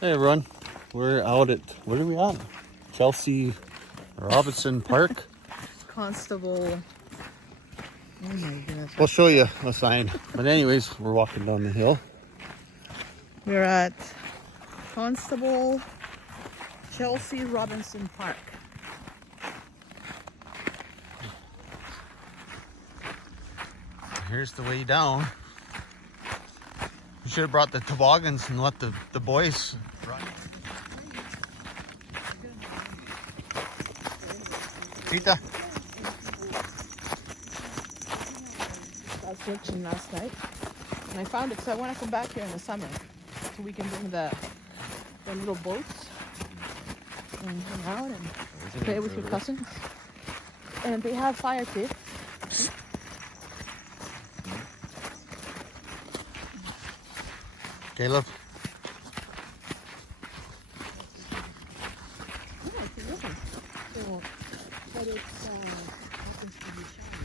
Hey everyone, we're out at, what are we at? Chelsey Robinson Park. Constable. Oh my goodness. We'll show you a sign. But anyways, we're walking down the hill. We're at Constable Chelsey Robinson Park. Here's the way down. We should have brought the toboggans and let the boys run. Tita. I was searching last night and I found it because I want to come back here in the summer so we can bring the little boats and hang out and play with your cousins. And they have fire too. Caleb.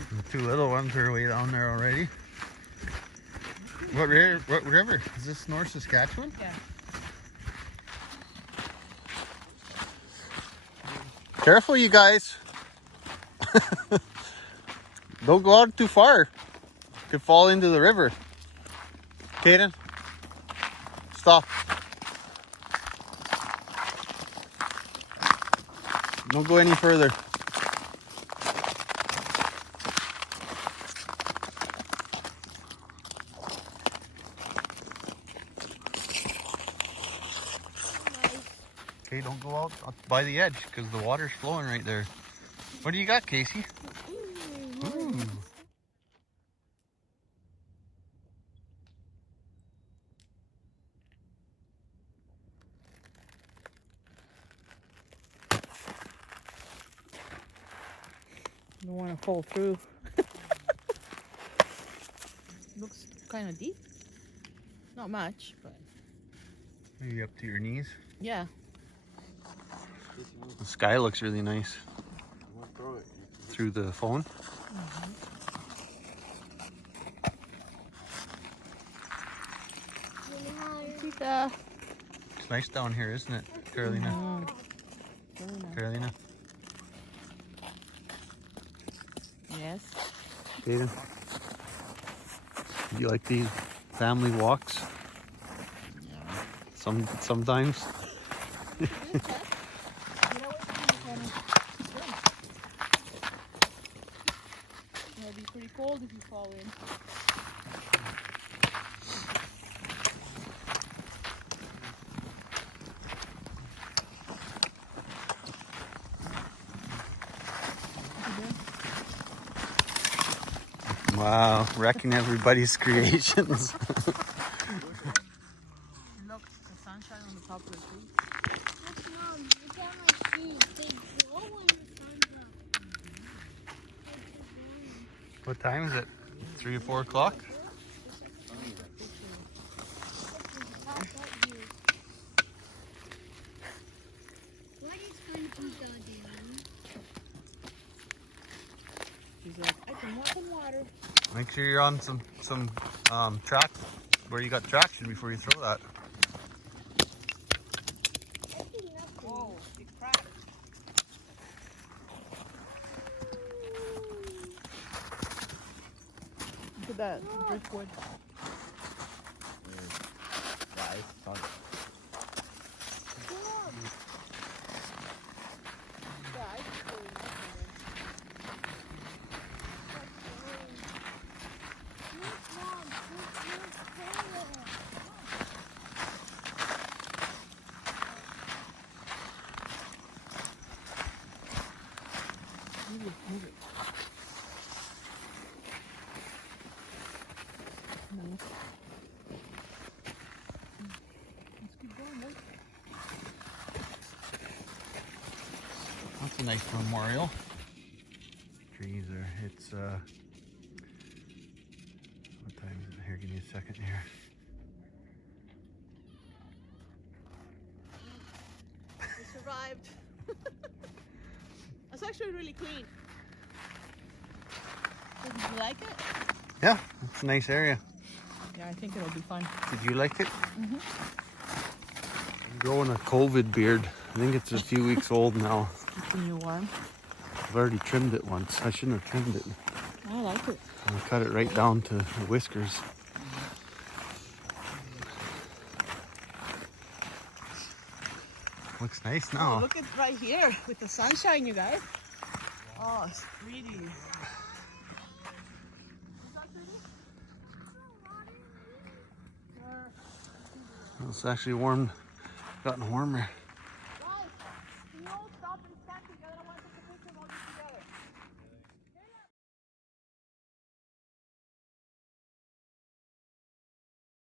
The two little ones are way down there already. What river? Is this North Saskatchewan? Yeah. Careful, you guys. Don't go out too far. Could fall into the river. Caden, stop. Don't go any further. Okay, don't go out by the edge because the water's flowing right there. What do you got, Casey? Ooh. Don't want to fall through. Looks kind of deep. Not much, but Maybe up to your knees. yeah. The sky looks really nice through the phone. Tita. It's nice down here, isn't it, Carolina? Carolina. Yes. Caden, you like these family walks? Sometimes. It'll be pretty cold if you fall in. Wow, wrecking everybody's creations. Look, the sunshine on the top of the tree. Mom, look at my feet. They glow when the sun's up. What time is it? 3 or 4 o'clock? What is Conchita doing? She's like, I can walk in water. Make sure you're on some track where you got traction before you throw that. Oh, big crack. Look at that driftwood. Move it. Nice. Let's keep going, right? That's a nice memorial. Trees are, it's, what time is it here? Give me a second here. We survived. That's actually really clean. Did you like it? Yeah, it's a nice area. Yeah, I think it'll be fun. Did you like it? Mm-hmm. growing a COVID beard. I think it's a few weeks old now. Keeping you warm. I've already trimmed it once. I shouldn't have trimmed it. I like it. I cut it right down to the whiskers. Looks nice Oh, now. look at right here with the sunshine, you guys. Oh, it's pretty. It's actually warm, gotten warmer.